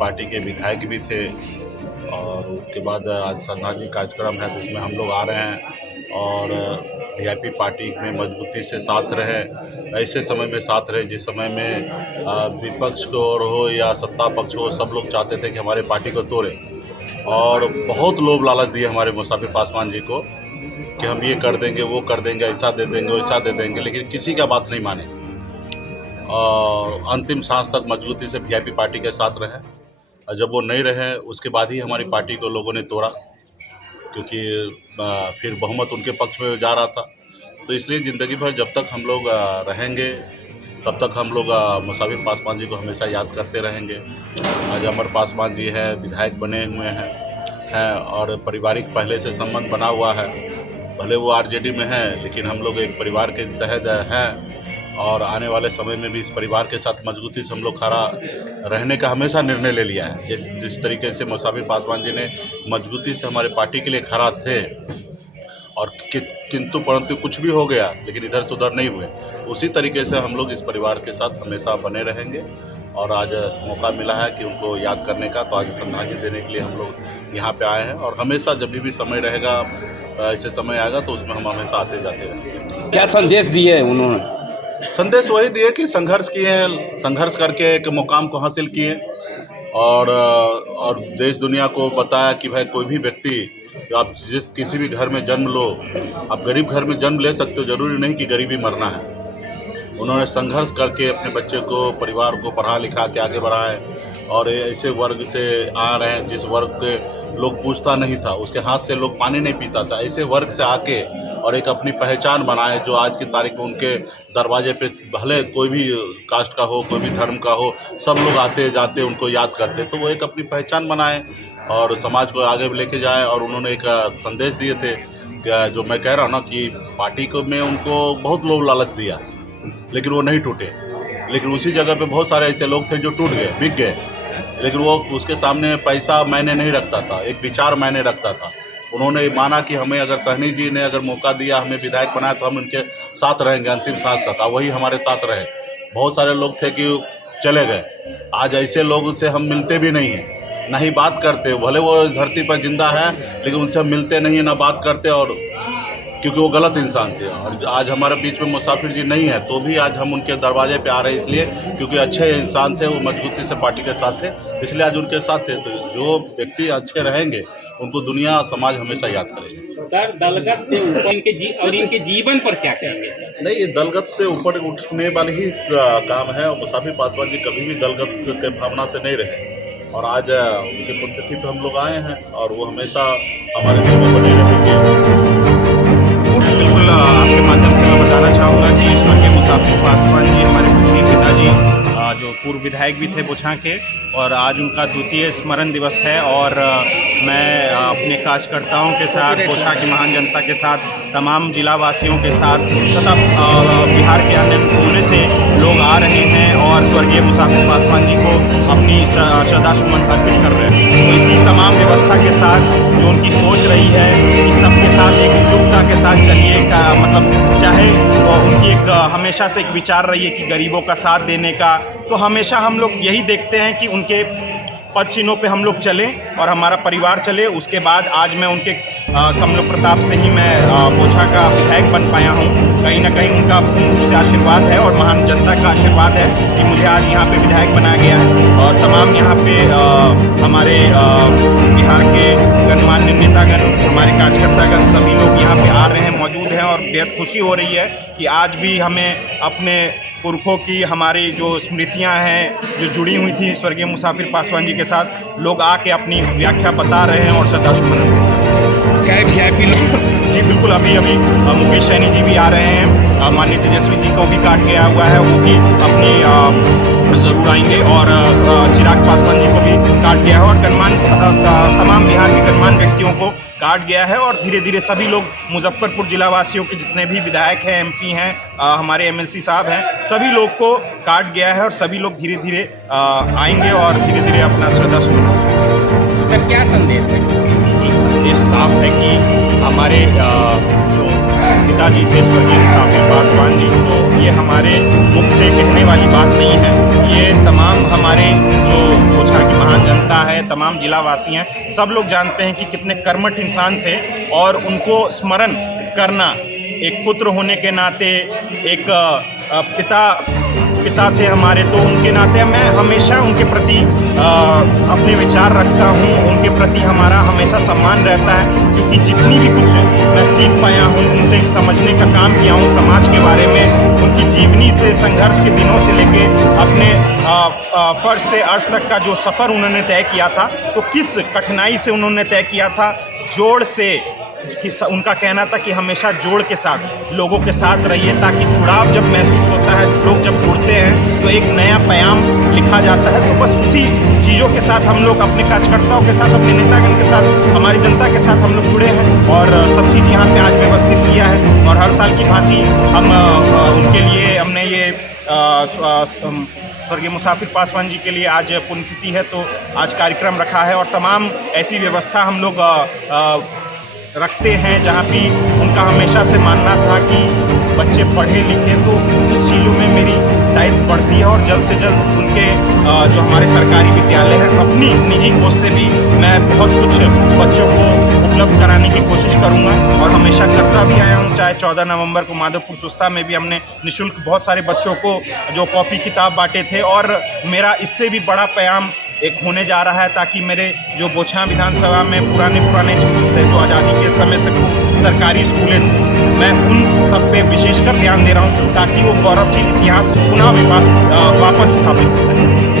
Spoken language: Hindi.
पार्टी के विधायक भी थे और उसके बाद आज श्रद्धांजलि कार्यक्रम है तो इसमें हम लोग आ रहे हैं और वीआईपी पार्टी में मजबूती से साथ रहे, ऐसे समय में साथ रहे जिस समय में विपक्ष को हो या सत्ता पक्ष हो, सब लोग चाहते थे कि हमारे पार्टी को तोड़े और बहुत लोभ लालच दिए हमारे मुसाफिर पासवान जी को कि हम ये कर देंगे, वो कर देंगे, ऐसा दे देंगे, वैसा दे देंगे, लेकिन किसी का बात नहीं माने और अंतिम सांस तक मजबूती से वीआईपी पार्टी के साथ रहे। और जब वो नहीं रहे उसके बाद ही हमारी पार्टी को लोगों ने तोड़ा, क्योंकि फिर बहुमत उनके पक्ष में जा रहा था। तो इसलिए ज़िंदगी भर जब तक हम लोग रहेंगे तब तक हम लोग मुसाफिर पासवान जी को हमेशा याद करते रहेंगे। आज अमर पासवान जी हैं, विधायक बने हुए हैं और पारिवारिक पहले से संबंध बना हुआ है। भले वो आरजेडी में हैं लेकिन हम लोग एक परिवार के तहत हैं और आने वाले समय में भी इस परिवार के साथ मजबूती से हम लोग खड़ा रहने का हमेशा निर्णय ले लिया है। जिस तरीके से मुसाफिर पासवान जी ने मजबूती से हमारे पार्टी के लिए खड़ा थे और किंतु परंतु कुछ भी हो गया लेकिन इधर से उधर नहीं हुए, उसी तरीके से हम लोग इस परिवार के साथ हमेशा बने रहेंगे। और आज मौका मिला है कि उनको याद करने का, तो आज श्रद्धांजलि देने के लिए हम लोग यहाँ पे आए हैं और हमेशा जब भी समय रहेगा, ऐसे समय आएगा तो उसमें हम हमेशा आते जाते रहेंगे। क्या संदेश दिए उन्होंने? संदेश वही दिए कि संघर्ष किए, संघर्ष करके एक मुकाम को हासिल किए और देश दुनिया को बताया कि भाई कोई भी व्यक्ति, आप किसी भी घर में जन्म लो, आप गरीब घर में जन्म ले सकते हो, ज़रूरी नहीं कि गरीबी मरना है। उन्होंने संघर्ष करके अपने बच्चे को, परिवार को पढ़ा लिखा के आगे बढ़ाए और ऐसे वर्ग से आ रहे हैं जिस वर्ग के लोग पूछता नहीं था, उसके हाथ से लोग पानी नहीं पीता था, ऐसे वर्ग से आके और एक अपनी पहचान बनाए जो आज की तारीख में उनके दरवाजे पे भले कोई भी कास्ट का हो, कोई भी धर्म का हो, सब लोग आते जाते उनको याद करते, तो वो एक अपनी पहचान बनाए और समाज को आगे लेके जाए। और उन्होंने एक संदेश दिए थे जो मैं कह रहा हूँ ना कि पार्टी को में उनको बहुत लोभ लालच दिया लेकिन वो नहीं टूटे, लेकिन उसी जगह पे बहुत सारे ऐसे लोग थे जो टूट गए, बिक गए, लेकिन वो उसके सामने पैसा मायने नहीं रखता था, एक विचार मायने रखता था। उन्होंने माना कि हमें अगर सहनी जी ने अगर मौका दिया, हमें विधायक बनाया तो हम उनके साथ रहेंगे अंतिम सांस तक, वही हमारे साथ रहे। बहुत सारे लोग थे कि चले गए, आज ऐसे लोगों से हम मिलते भी नहीं हैं, ना ही बात करते, भले वो इस धरती पर जिंदा है लेकिन उनसे हम मिलते नहीं हैं, ना बात करते, और क्योंकि वो गलत इंसान थे। और आज हमारे बीच में मुसाफिर जी नहीं है तो भी आज हम उनके दरवाजे पे आ रहे हैं, इसलिए क्योंकि अच्छे इंसान थे, वो मजबूती से पार्टी के साथ थे, इसलिए आज उनके साथ थे। तो जो व्यक्ति अच्छे रहेंगे उनको दुनिया समाज हमेशा याद करेगी। सर, दलगत से ऊपर इनके जीवन पर क्या कहेंगे सर? नहीं, ये दलगत से ऊपर उठने वाली ही काम है और मुसाफिर पासवान जी कभी भी दलगत के भावना से नहीं रहे और आज उनकी पुण्यतिथि पे हम लोग आए हैं और वो हमेशा हमारे दिल में बने रहेंगे। बिल्कुल, आपके माध्यम से मैं बताना चाहूँगा कि ईश्वर के मुसाफिर पासवान जी हमारे पूर्व पिताजी जो पूर्व विधायक भी थे बोछा के, और आज उनका द्वितीय स्मरण दिवस है और मैं अपने कार्यकर्ताओं के साथ, बोछा की महान जनता के साथ, तमाम जिला वासियों के साथ तथा बिहार के अन्य कोने से लोग आ रहे हैं और स्वर्गीय मुसाफिर पासवान जी को अपनी श्रद्धा सुमन अर्पित कर रहे हैं। तो इसी तमाम व्यवस्था के साथ जो उनकी सोच रही है कि सबके साथ एकजुटता के साथ चलिए का मतलब, चाहे तो उनकी एक हमेशा से एक विचार रही है कि गरीबों का साथ देने का, तो हमेशा हम लोग यही देखते हैं कि उनके पद चिन्हों पे हम लोग चलें और हमारा परिवार चले। उसके बाद आज मैं उनके कमल प्रताप से ही मैं बोछा का विधायक बन पाया हूँ। कहीं ना कहीं उनका पूर्ण रूप से आशीर्वाद है और महान जनता का आशीर्वाद है कि मुझे आज यहाँ पे विधायक बनाया गया है। और तमाम यहाँ पे हमारे बिहार के गणमान्य नेतागण, हमारे कार्यकर्तागण, सभी लोग यहाँ पे आ रहे हैं, मौजूद हैं और बेहद खुशी हो रही है कि आज भी हमें अपने पुरखों की हमारी जो स्मृतियां हैं जो जुड़ी हुई थी स्वर्गीय मुसाफिर पासवान जी के साथ, लोग आके अपनी व्याख्या बता रहे हैं और श्रद्धासुमन क्या वीआईपी जी बिल्कुल, अभी मुकेश सैनी जी भी आ रहे हैं, माननीय तेजस्वी जी को भी काट गया हुआ है, वो भी अपनी ज़रूर आएंगे और चिराग पासवान जी को भी काट गया है और तमाम बिहार के गणमान्य व्यक्तियों को काट गया है। और धीरे धीरे सभी लोग मुजफ्फरपुर जिला वासियों के जितने भी विधायक हैं, एमपी हैं, हमारे एमएलसी साहब हैं, सभी लोग को काट गया है और सभी लोग धीरे धीरे आएंगे और धीरे धीरे अपना श्रद्धा सुमन। सर, क्या संदेश है? बिल्कुल, संदेश साफ है कि हमारे जो पिताजी थे स्वर्गीय मुसाफिर पासवान जी। तो ये हमारे मुख से कहने वाली बात नहीं है, ये तमाम हमारे जो बोचहां की महान जनता है, तमाम जिलावासी हैं, सब लोग जानते हैं कि कितने कर्मठ इंसान थे। और उनको स्मरण करना एक पुत्र होने के नाते, एक पिता थे हमारे, तो उनके नाते मैं हमेशा उनके प्रति अपने विचार रखता हूँ, उनके प्रति हमारा हमेशा सम्मान रहता है। क्योंकि जितनी भी कुछ मैं सीख पाया हूँ, उनसे समझने का काम किया हूँ समाज के बारे में, उनकी जीवनी से, संघर्ष के दिनों से लेके अपने फर्श से अर्श तक का जो सफ़र उन्होंने तय किया था, तो किस कठिनाई से उन्होंने तय किया था, जोड़ से कि उनका कहना था कि हमेशा जोड़ के साथ, लोगों के साथ रहिए, ताकि जुड़ाव जब महसूस होता है, लोग जब जुड़ते हैं तो एक नया पैगाम लिखा जाता है। तो बस उसी चीज़ों के साथ हम लोग अपने कार्यकर्ताओं के साथ, अपने नेतागण के साथ, हमारी जनता के साथ हम लोग जुड़े हैं और सब चीज़ यहाँ पे आज व्यवस्थित किया है। और हर साल की भांति हम उनके लिए हमने ये स्वर्गीय मुसाफिर पासवान जी के लिए आज पुण्यतिथि है, तो आज कार्यक्रम रखा है। और तमाम ऐसी व्यवस्था हम लोग रखते हैं जहाँ भी उनका हमेशा से मानना था कि बच्चे पढ़े लिखे, तो उस चीज़ों में मेरी दायित्व बढ़ती है। और जल्द से जल्द उनके जो हमारे सरकारी विद्यालय हैं, अपनी निजी कोष से भी मैं बहुत कुछ बच्चों को उपलब्ध कराने की कोशिश करूँगा और हमेशा करता भी आया हूँ। चाहे 14 नवंबर को माधवपुर सुस्ता में भी हमने निःशुल्क बहुत सारे बच्चों को जो कॉपी किताब बांटे थे। और मेरा इससे भी बड़ा पैगाम एक होने जा रहा है, ताकि मेरे जो बोचहां विधानसभा में पुराने स्कूल से, जो आज़ादी के समय से सरकारी स्कूलें थे, मैं उन सब पे विशेषकर ध्यान दे रहा हूँ, ताकि वो गौरवशील इतिहास पुनः वापस स्थापित हो जाए।